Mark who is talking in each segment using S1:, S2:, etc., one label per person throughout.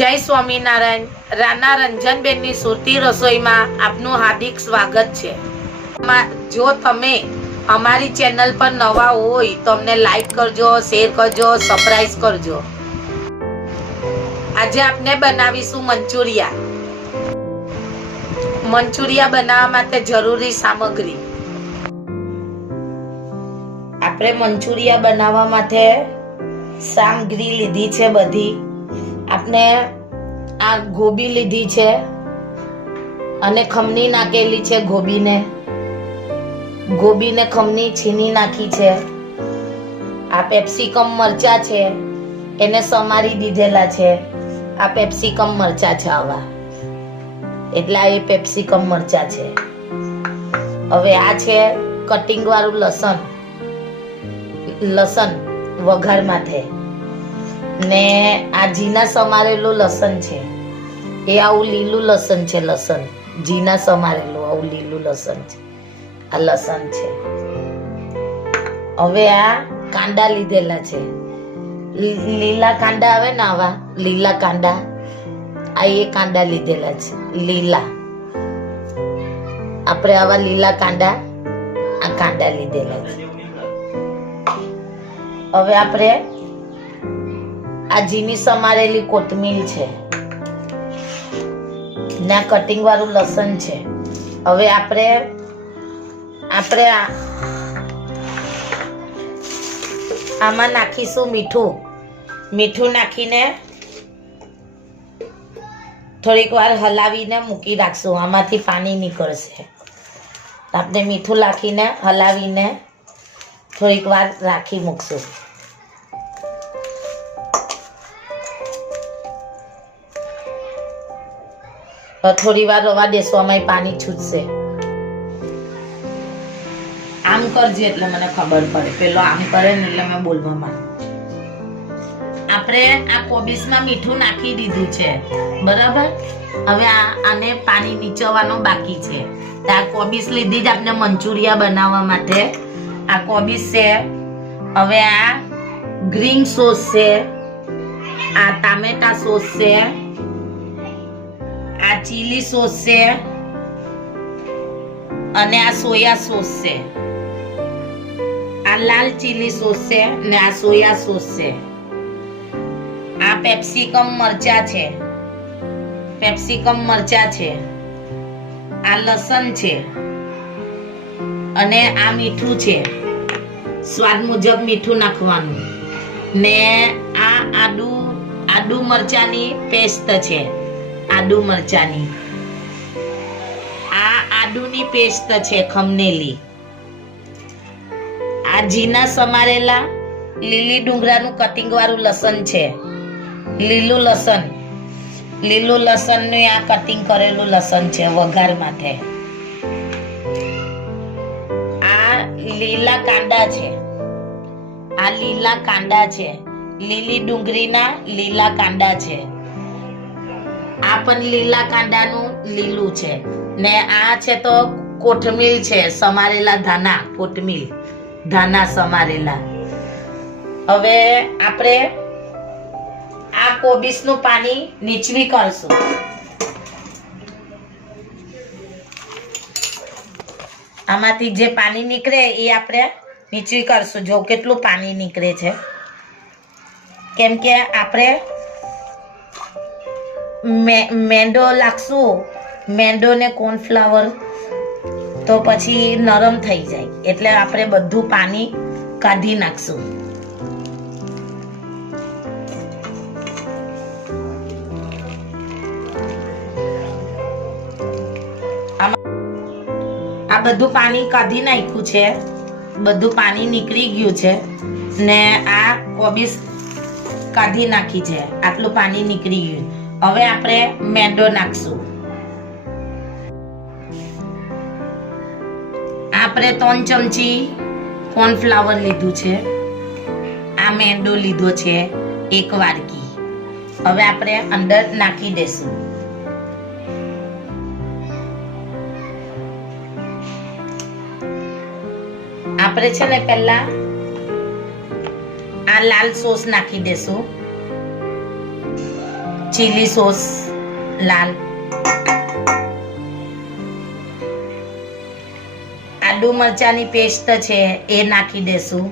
S1: જય સ્વામિનારાયણ. રાના રંજનબેનની સુરતી રસોઈમાં આપનું હાર્દિક સ્વાગત છે. જો તમે અમારી ચેનલ પર નવા હોય તો અમને લાઈક કરજો, શેર કરજો, સરપ્રાઈઝ કરજો. આજે આપણે બનાવીશું મંચુરિયા. મંચુરિયા બનાવવા માટે જરૂરી સામગ્રી. આપણે મંચુરિયા બનાવવા માટે સામગ્રી લીધી છે બધી. આપણે આ ગોબી લીધી છે અને ખમણી નાખેલી છે ગોબીને. ગોબીને ખમણી છીની નાખી છે. આ પેપ્સિકમ મરચા છે, એને સમારી દીધેલા છે. આ પેપ્સિકમ મરચા છે આવા. એટલે આ એ પેપ્સિકમ મરચા છે. હવે આ છે કટિંગ વાળું લસણ. લસણ વઘાર માથે. ને આ જીના સમારેલું લસણ છે. એ આવું લીલું લસણ છે, લસણ. જીના સમારેલું આવું લીલું લસણ છે. આ લસણ છે. હવે આ કાંડા લીધેલા છે. લીલા કાંડા આવે ને આવા, લીલા કાંડા. આ એ કાંડા લીધેલા છે, લીલા. આપણે આવા લીલા કાંડા, આ કાંડા લીધેલા છે. હવે આપણે આ ઝીણી સમારેલી કોથમીર છે. ને કટિંગ વાળું લસણ છે. હવે આપણે આપણે આમાં નાખીશું મીઠું. મીઠું નાખીને થોડીક વાર હલાવીને મૂકી રાખશું. આમાંથી પાણી નીકળશે. આપણે મીઠું નાખીને હલાવીને થોડીક વાર રાખી મૂકશું. થોડી વાર રવા દેશો આમાં પાણી છૂટશે. આમ કરજે એટલે મને ખબર પડે. પેલો આમ કરે ને એટલે મેં બોલવા માંડું આપણે આ કોબીસમાં મીઠું નાખી દીધું છે. બરાબર? હવે આ આને પાણી નીચવવાનું બાકી છે. આ કોબીસ લીધી જ આપણે મંચુરિયા બનાવવા માટે. આ કોબીસ છે. હવે આ ગ્રીન સોસ છે. આ ટામેટા સોસ છે. આ ચીલી સોસ છે અને આ સોયા સોસ છે. આ લાલ ચીલી સોસ છે ને આ સોયા સોસ છે. આ પેપ્સિકમ મરચા છે. પેપ્સિકમ મરચા છે. આ લસણ છે. અને આ મીઠું છે. સ્વાદ મુજબ મીઠું નાખવાનું. ને આ આદુ આદુ મરચાની પેસ્ટ છે. આદુ મરચાની. આ આદુની પેસ્ટ છે ખમનેલી આ ઝીણા સમારેલા લીલી ડુંગરાનું કટિંગ વાળું લસણ છે. લીલું લસણ. લીલું લસણનું આ કટિંગ કરેલું લસણ છે વઘાર માટે. આ લીલા કાંદા છે. આ લીલા કાંદા છે. લીલી ડુંગળીના લીલા કાંદા છે. આ પણ લીલા કાંદાનું લીલું છે. ને આ છે તો કોથમીર છે, સમારેલા ધાના, કોથમીર. ધાના સમારેલા. હવે આપણે આ કોબીસનું પાણી નીચવી કરશું. આમાંથી જે પાણી નીકળે એ આપણે નીચવી કરશું. જો કેટલું પાણી નીકળે છે. કેમ કે આપણે મે- મેંદો લાગશું મેંડો ને કોર્નફ્લાવર તો પછી નરમ થઈ જાય. એટલે આપણે બધું પાણી કાઢી નાખશું. આ બધું પાણી કાઢી નાખ્યું છે. બધું પાણી નીકળી ગયું છે ને આ કોબીસ કાઢી નાખી છે. આટલું પાણી નીકળી ગયું. હવે આપણે મેંદો નાખશું. આપણે ત્રણ ચમચી કોર્નફ્લાવર લીધું છે. આ મેંદો લીધો છે એક વાડકી. હવે આપણે અંદર નાખી દેશું. આપણે છે ને પહેલા આ લાલ સોસ નાખી દેશું. ચીલી સોસ લાલ આદુ મરચાની પેસ્ટ છે, એ નાખી દેશું.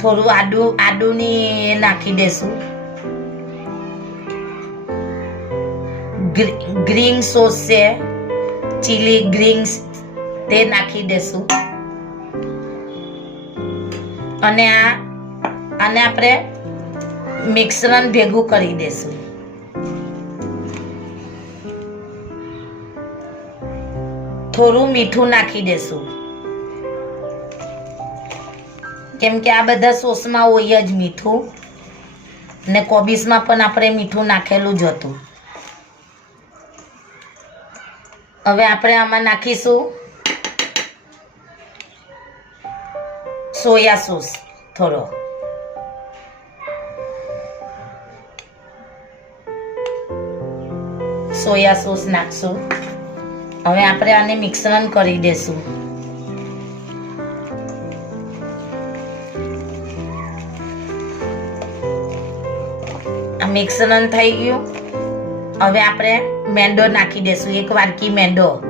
S1: થોડું આદુ, આદુની નાખી દેશું. ગ્રીન સોસ છે, ચીલી ગ્રીન્સ, તે નાખી દેશું. અને આ, આને આપણે મિશ્રણ ભેગું કરી દેશું. થોડું મીઠું નાખી દેશું. કેમ કે આ બધા સોસમાં હોય જ મીઠું. ને કોબીસમાં પણ આપણે મીઠું નાખેલું જ હતું. હવે આપણે આમાં નાખીશું સોયા સોસ થોડો. સોયા સોસ નાખશું. હવે આપણે આને મિશ્રણ કરી દેશું. આ મિશ્રણ થઈ ગયું. હવે આપણે મેંદો નાખી દેશું. એક વાટકી મેંદો.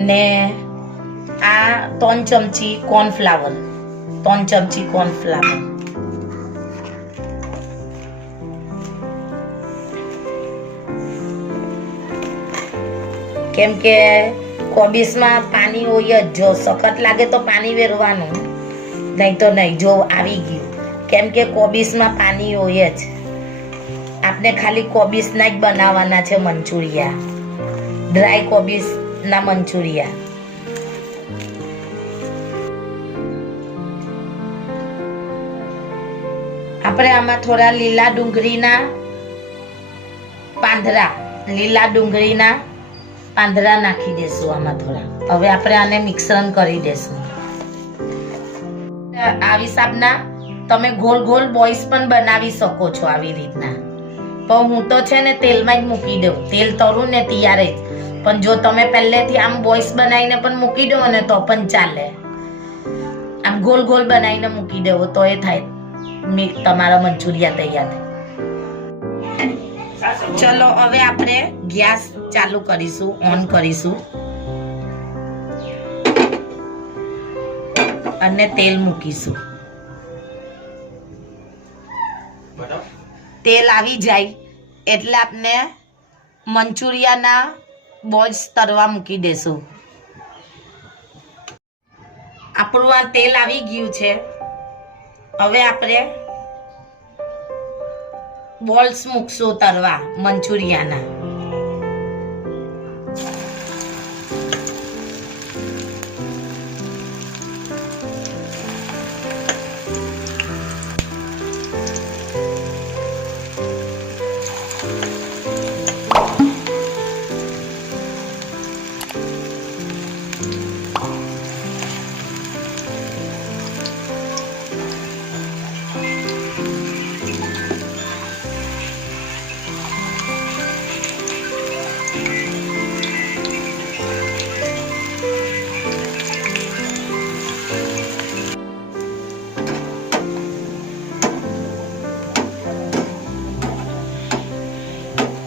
S1: ને આ ત્રણ ચમચી કોર્નફ્લાવર ત્રણ ચમચી કોર્નફ્લાવર કેમ કે કોબીસમાં પાણી હોય જ, જો સખત લાગે તો પાણી વેરવાનું. નહીં તો નહીં, જો આવી ગયું. કેમ કે કોબીસમાં પાણી હોય જ. આપણે ખાલી કોબીસના જ બનાવવાના છે મંચુરિયા. ડ્રાય કોબીસના મંચુરિયા. આપણે આમાં થોડા લીલા ડુંગળીના પાંદરા લીલા ડુંગળીના પાંદરા નાખી દેશું આમાં થોડા. હવે આપણે આને મિશ્રણ કરી દેશું. આવી સાબના તમે ગોલ ગોલ બોઈસ પણ બનાવી શકો છો આવી રીતના. પણ હું તો છે ને તેલમાં જ મૂકી દઉં. તેલ તળું ને તૈયારે જ. પણ જો તમે પહેલેથી આમ બોઈસ બનાવીને પણ મૂકી દો ને તો પણ ચાલે. આમ ગોલ ગોલ બનાવીને મૂકી દેવો તો એ થાય. તમારા મંચુરિયા તૈયાર ચલો, હવે આપણે ગેસ ચાલુ કરીશું, ઓન કરીશું. અને તેલ મૂકીશું. તેલ આવી જાય, એટલે આપણે મંચુરિયાના બોજ તરવા મૂકી દેશું. આપણું આ તેલ આવી ગયું છે. હવે આપણે બોલ્સ મૂકશું તરવા મંચુરિયાના.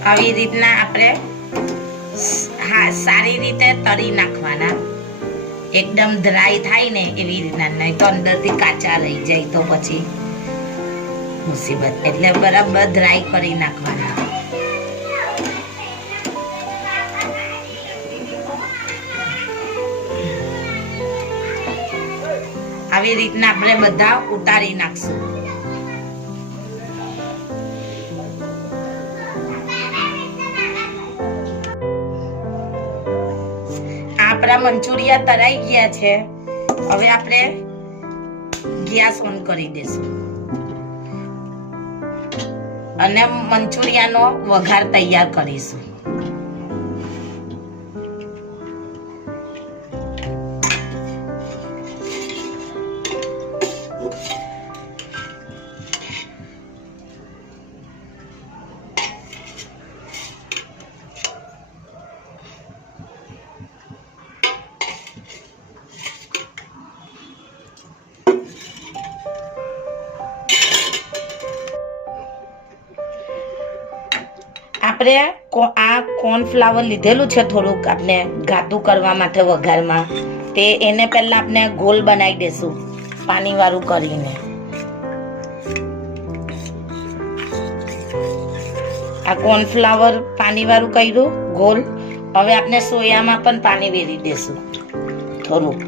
S1: આવી રીતના આપણે સારી રીતે તળી નાખવાના. એકદમ ડ્રાય થાય ને એવી રીતના નહીં તો અંદરથી કાચા રહી જાય તો પછી મુસીબત. એટલે બરાબર ડ્રાય કરી નાખવાના. આવી રીતના આપણે બધા ઉતારી નાખશું. આપણા મંચુરિયા તરાઈ ગયા છે. હવે આપણે ગેસ ઓન કરી દેશું અને મંચુરિયાનો વઘાર તૈયાર કરીશું. આપણે આ કોર્નફ્લાવર લીધેલું છે થોડુંક આપણે ગાતું કરવા માટે વઘારમાં. તે એને પહેલા આપણે ગોલ બનાવી દેશું પાણીવાળું કરીને. આ કોર્નફ્લાવર પાણીવાળું કર્યું, ગોલ. હવે આપણે સોયામાં પણ પાણી વેરી દેશું. થોડુંક.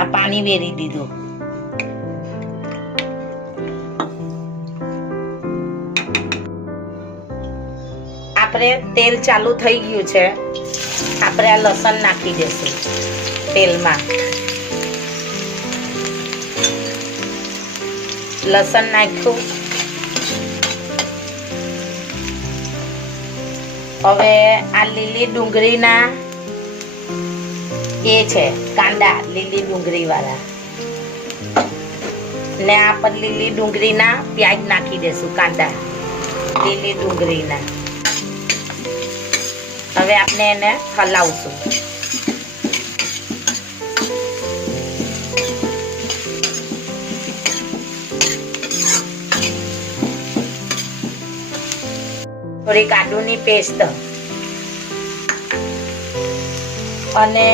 S1: આ પાણી વેરી દીધું. આપણે તેલ ચાલુ થઈ ગયું છે. આપણે આ લસણ નાખી દેશું તેલમાં. લસણ નાખ્યું. હવે આ લીલી ડુંગળીના એ છે, કાંદા, લીલી ડુંગળી વાળા ને આ પર લીલી ડુંગળીના પ્યાજ નાખી દેશું, કાંદા. લીલી ડુંગળીના. હવે આપણે એને હલાવશું. થોડી કાજુની પેસ્ટ. અને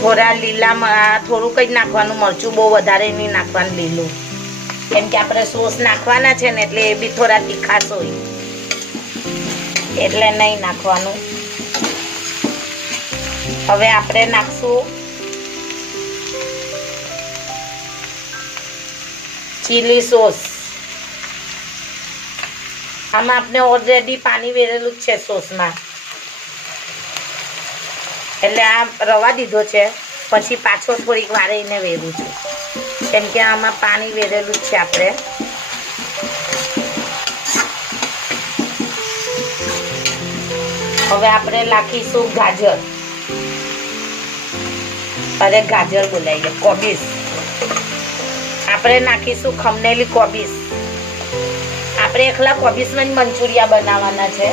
S1: થોડા લીલામાં થોડુંક જ નાખવાનું, મરચું બહુ વધારે નહીં નાખવાનું લીલું. કેમ કે આપણે સોસ નાખવાના છે ને, એટલે એ બી થોડા તીખાશ હોય. એટલે નહીં નાખવાનું. હવે આપણે નાખશું ચીલી સોસ આમાં આપણે ઓલરેડી પાણી વેરેલું જ છે સોસમાં એટલે આ રવા દીધો છે, પછી પાછો થોડીક વારે એને વેરું છું. કેમ કે આમાં પાણી વેરેલું છે આપણે. હવે આપણે નાખીશું ગાજર. અરે ગાજર બોલાવીએ કોબીસ. આપણે નાખીશું ખમનેલી કોબીસ. આપણે એકલા કોબીસમાં જ મંચુરિયા બનાવવાના છે.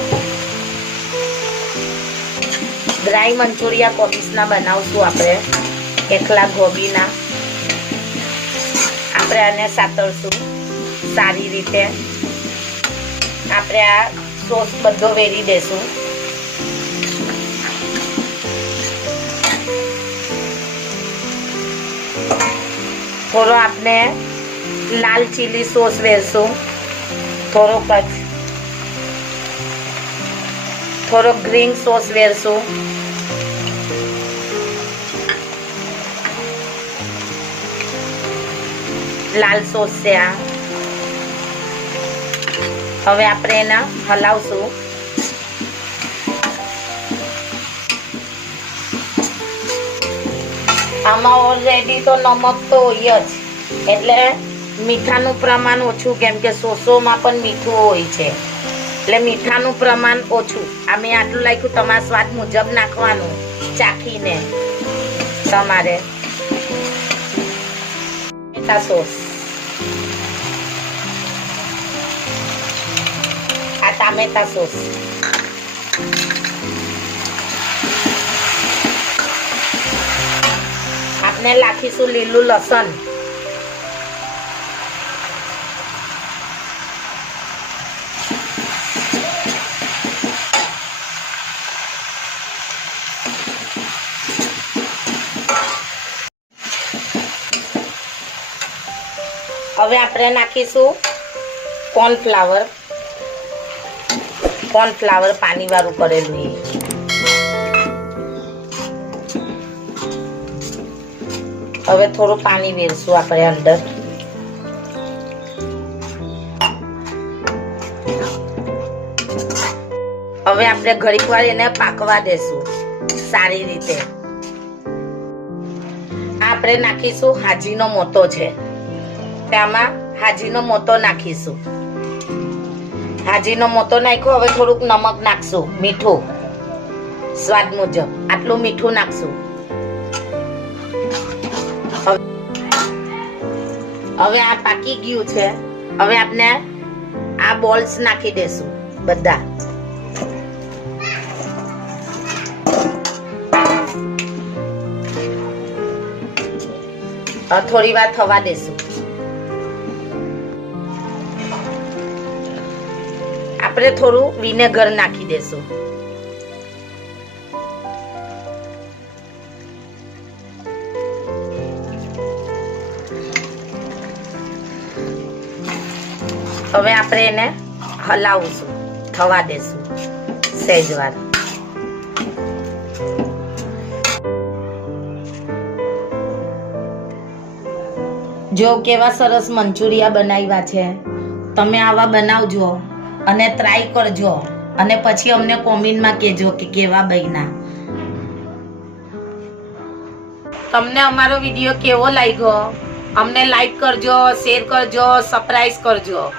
S1: ડ્રાય મંચુરિયા કોબીસના બનાવશું આપણે, એકલા ગોબીના. આપણે આને સાતળશું સારી રીતે. આપણે આ સોસ બધો વેરી દેશું. થોડો આપણે લાલ ચીલી સોસ વેરશું. થોડોક થોડોક થોડો ગ્રીન સોસ વેરશું. લાલ સોસ છે આ. હવે આપણે એના હલાવશું. આમાં ઓલરેડી તો નમક તો હોય જ. એટલે મીઠાનું પ્રમાણ ઓછું, કેમ કે સોસોમાં પણ મીઠું હોય છે. એટલે મીઠાનું પ્રમાણ ઓછું. આ મેં આટલું લાખ્યું, તમારા સ્વાદ મુજબ નાખવાનું ચાખીને તમારે મીઠા સોસ. આ ટામેટા સોસ. આપણે નાખીશું લીલું લસણ. હવે આપણે નાખીશું કોર્નફ્લાવર કોર્નફ્લાવર પાણીવાળું કરેલું એ. હવે થોડું પાણી વેરશું આપણે અંદર. હવે આપણે ઘડીક વાર એને પાકવા દેશું, સારી રીતે. આપણે નાખીશું હાજીનો મોતો છે. તેમાં હાજીનો મોતો નાખીશું. હાજીનો મોતો નાખ્યો, હવે થોડુંક નમક નાખશું, મીઠું. સ્વાદ મુજબ આટલું મીઠું નાખશું. હવે આ પાકી ગયું છે. હવે આપણે આ બોલ્સ નાખી દેશું, બધા. થોડી વાર થવા દેશું. આપણે થોડું વિનેગર નાખી દેશું. હવે આપણે એને હલાવશું, થવા દેશું સહેજવાર જો કેવા સરસ મંચુરિયા બનાવ્યા છે. તમે આવા બનાવજો અને ટ્રાય કરજો અને પછી અમને કોમેન્ટમાં કહેજો કે કેવા બન્યા. તમને અમારો વીડિયો કેવો લાગ્યો? અમને લાઈક કરજો શેર કરજો સરપ્રાઈઝ કરજો.